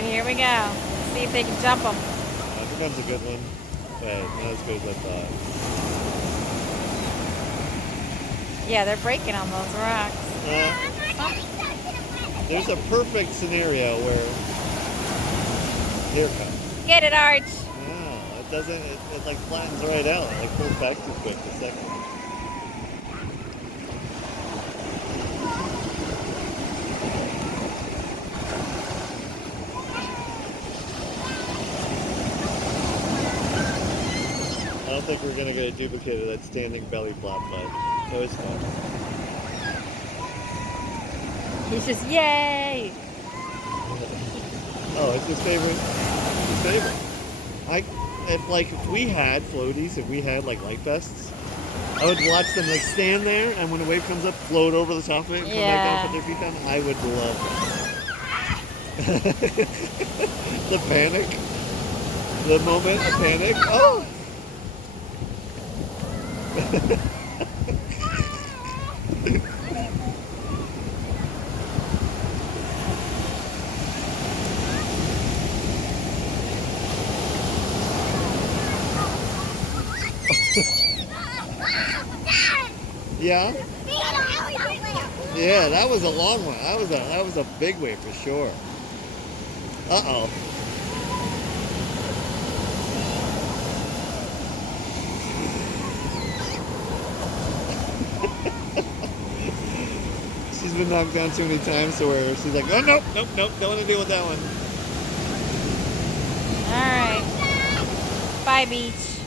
right, here we go. See if they can jump them. Here comes a good one. But not as good as I thought. Yeah, they're breaking on those rocks. There's a perfect scenario where here it comes. Get it, Arch. No, it doesn't. It like flattens right out. It like pulls back too quick a second. I don't think we're gonna get a duplicate of that standing belly flop, but it was fun. He's just, yay! Oh, it's his favorite. His favorite. If we had floaties, if we had like life vests, I would watch them like stand there, and when a wave comes up, float over the top of it and come back down, put their feet down. I would love that. The panic, the moment of panic. Oh. Yeah. Yeah, that was a long one. That was a big wave for sure. Uh-oh. She's been knocked down too many times to where she's like, oh nope, nope, nope, don't want to deal with that one. All right. Bye, beach.